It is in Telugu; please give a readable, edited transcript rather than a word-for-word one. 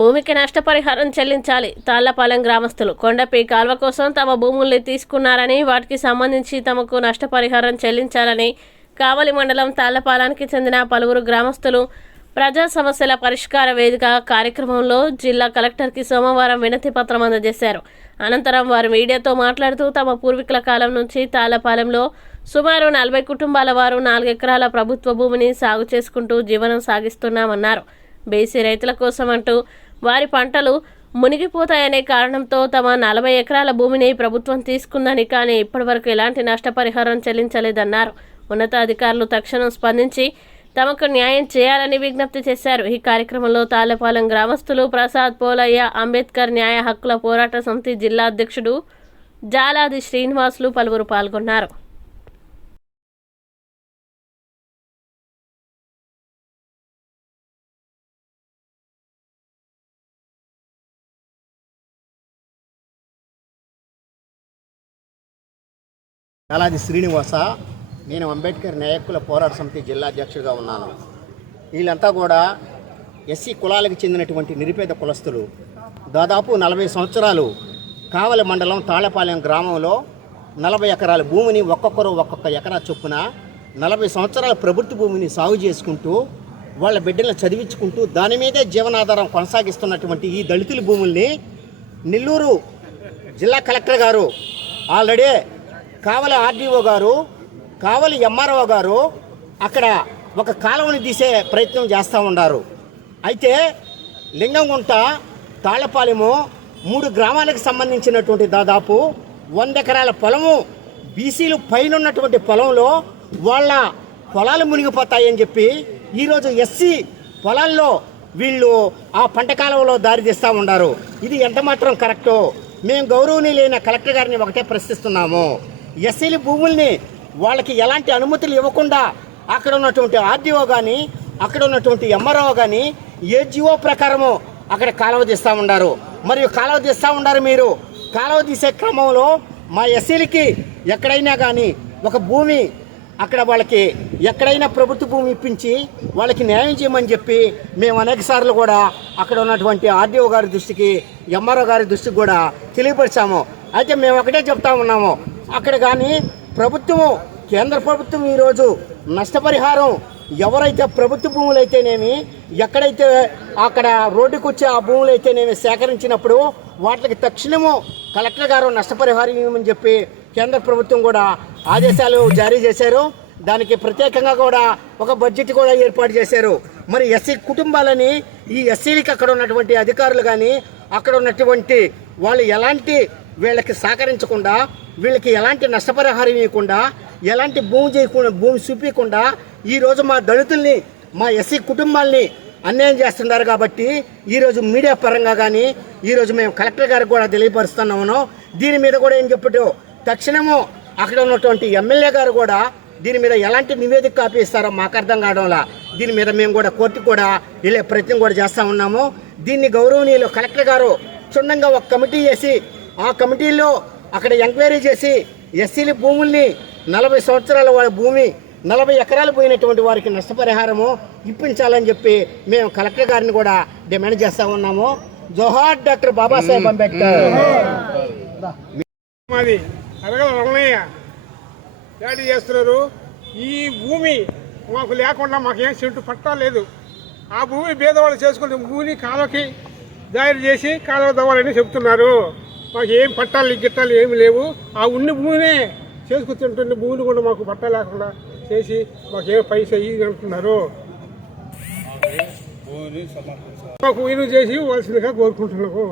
భూమికి నష్టపరిహారం చెల్లించాలి. తాళ్లపాలెం గ్రామస్తులు కొండపై కాల్వ కోసం తమ భూముల్ని తీసుకున్నారని, వాటికి సంబంధించి తమకు నష్టపరిహారం చెల్లించాలని కావలి మండలం తాళ్లపాలెంకి చెందిన పలువురు గ్రామస్తులు ప్రజా సమస్యల పరిష్కార వేదిక కార్యక్రమంలో జిల్లా కలెక్టర్కి సోమవారం వినతి పత్రం అందజేశారు. అనంతరం వారు మీడియాతో మాట్లాడుతూ తమ పూర్వీకుల కాలం నుంచి తాళ్లపాలెంలో సుమారు 40 కుటుంబాల వారు 4 ఎకరాల ప్రభుత్వ భూమిని సాగు చేసుకుంటూ జీవనం సాగిస్తున్నామన్నారు. బీసీ రైతుల కోసం అంటూ వారి పంటలు మునిగిపోతాయనే కారణంతో తమ 40 ఎకరాల భూమిని ప్రభుత్వం తీసుకుందని, కానీ ఇప్పటివరకు ఎలాంటి నష్టపరిహారం చెల్లించలేదన్నారు. ఉన్నతాధికారులు తక్షణం స్పందించి తమకు న్యాయం చేయాలని విజ్ఞప్తి చేశారు. ఈ కార్యక్రమంలో తాళ్లపాలెం గ్రామస్తులు ప్రసాద్ పోలయ్య, అంబేద్కర్ న్యాయ హక్కుల పోరాట సమితి జిల్లా అధ్యక్షుడు జాలాది శ్రీనివాసులు పలువురు పాల్గొన్నారు. జాలాది శ్రీనివాస, నేను అంబేద్కర్ న్యాయ హక్కుల పోరాట సమితి జిల్లా అధ్యక్షుడిగా ఉన్నాను. వీళ్ళంతా కూడా ఎస్సీ కులాలకు చెందినటువంటి నిరుపేద కులస్తులు. దాదాపు 40 సంవత్సరాలు కావలి మండలం తాళ్లపాలెం గ్రామంలో 40 ఎకరాల భూమిని ఒక్కొక్కరు ఒక్కొక్క ఎకరా చొప్పున 40 సంవత్సరాల ప్రభుత్వ భూమిని సాగు చేసుకుంటూ వాళ్ళ బిడ్డలను చదివించుకుంటూ దాని మీదే జీవనాధారం కొనసాగిస్తున్నటువంటి ఈ దళితుల భూముల్ని నెల్లూరు జిల్లా కలెక్టర్ గారు ఆల్రెడీ కావలి ఆర్డీఓ గారు, కావలి ఎంఆర్ఓ గారు అక్కడ ఒక కాలువని తీసే ప్రయత్నం చేస్తూ ఉన్నారు. అయితే లింగంగుంట, తాళ్లపాలెము 3 గ్రామాలకు సంబంధించినటువంటి దాదాపు 100 ఎకరాల పొలము బీసీలు పైన ఉన్నటువంటి పొలంలో వాళ్ళ పొలాలు మునిగిపోతాయని చెప్పి ఈరోజు ఎస్సీ పొలాల్లో వీళ్ళు ఆ పంట కాలువలో దారి తీస్తూ ఉన్నారు. ఇది ఎంత మాత్రం కరెక్టో మేము గౌరవనీయులైన కలెక్టర్ గారిని ఒకటే ప్రశ్నిస్తున్నాము. ఎస్సీల భూముల్ని వాళ్ళకి ఎలాంటి అనుమతులు ఇవ్వకుండా అక్కడ ఉన్నటువంటి ఆర్డీఓ కానీ, అక్కడ ఉన్నటువంటి ఎంఆర్ఓ కానీ ఏజీఓ ప్రకారము అక్కడ కాలువ తీస్తూ ఉన్నారు. మరియు కాలువ తీస్తూ ఉన్నారు. మీరు కాలువ తీసే క్రమంలో మా ఎస్సీలకి ఎక్కడైనా కానీ ఒక భూమి అక్కడ వాళ్ళకి ఎక్కడైనా ప్రభుత్వ భూమి ఇప్పించి వాళ్ళకి న్యాయం చేయమని చెప్పి మేము అనేక సార్లు కూడా అక్కడ ఉన్నటువంటి ఆర్డీఓ గారి దృష్టికి, ఎంఆర్ఓ గారి దృష్టికి కూడా తెలియపరిచాము. అయితే మేము ఒకటే చెప్తా ఉన్నాము, అక్కడ కానీ ప్రభుత్వము, కేంద్ర ప్రభుత్వం ఈరోజు నష్టపరిహారం ఎవరైతే ప్రభుత్వ భూములు అయితేనేమి, ఎక్కడైతే అక్కడ రోడ్డుకు వచ్చే ఆ భూములు అయితేనేమి సేకరించినప్పుడు వాటికి తక్షణము కలెక్టర్ గారు నష్టపరిహారం ఇవ్వమని చెప్పి కేంద్ర ప్రభుత్వం కూడా ఆదేశాలు జారీ చేశారు. దానికి ప్రత్యేకంగా కూడా ఒక బడ్జెట్ కూడా ఏర్పాటు చేశారు. మరి ఎస్సీ కుటుంబాలని, ఈ ఎస్సీలకి అక్కడ ఉన్నటువంటి అధికారులు కానీ, అక్కడ ఉన్నటువంటి వాళ్ళు ఎలాంటి వీళ్ళకి సహకరించకుండా, వీళ్ళకి ఎలాంటి నష్టపరిహారం ఇవ్వకుండా, ఎలాంటి భూమి చూపించకుండా ఈరోజు మా దళితుల్ని, మా ఎస్సీ కుటుంబాల్ని అన్యాయం చేస్తున్నారు. కాబట్టి ఈరోజు మీడియా పరంగా కానీ ఈరోజు మేము కలెక్టర్ గారికి కూడా తెలియపరుస్తున్నాము. దీని మీద కూడా ఏం చెప్పటో తక్షణము అక్కడ ఉన్నటువంటి ఎమ్మెల్యే గారు కూడా దీని మీద ఎలాంటి నివేదిక కాపీ ఇస్తారో మాకు అర్థం కావడంలా. దీని మీద మేము కూడా కోర్టుకు కూడా వెళ్ళే ప్రయత్నం కూడా చేస్తూ ఉన్నాము. దీన్ని గౌరవనీయులు కలెక్టర్ గారు క్షుణ్ణంగా ఒక కమిటీ చేసి, ఆ కమిటీలో అక్కడ ఎంక్వైరీ చేసి ఎస్సీల భూముల్ని 40 సంవత్సరాల వాళ్ళ భూమి 40 ఎకరాలు పోయినటువంటి వారికి నష్టపరిహారము ఇప్పించాలని చెప్పి మేము కలెక్టర్ గారిని కూడా డిమాండ్ చేస్తూ ఉన్నాము. జోహార్ డాక్టర్ బాబాసాహెబ్ అంబేద్కర్. మాది అరగల రమణయ్య డాడీ చేస్తున్నారు. ఈ భూమి మాకు లేకుండా మాకేం సెంటు పట్టా లేదు. ఆ భూమి పేదవాళ్ళు చేసుకునే భూమిని కాలువకి దారి చేసి కాలువ దవ్వాలని చెప్తున్నారు. మాకు ఏం పట్టాలు గిట్టాలు ఏమి లేవు. ఆ ఉన్ని భూమినే చేసుకుంటుంటే భూమిని కూడా మాకు పట్టా లేకుండా చేసి మాకేం పైసా ఇవి అంటున్నారు. మాకు ఇల్లు చేసి ఇవ్వాల్సిందిగా కోరుకుంటున్నాము.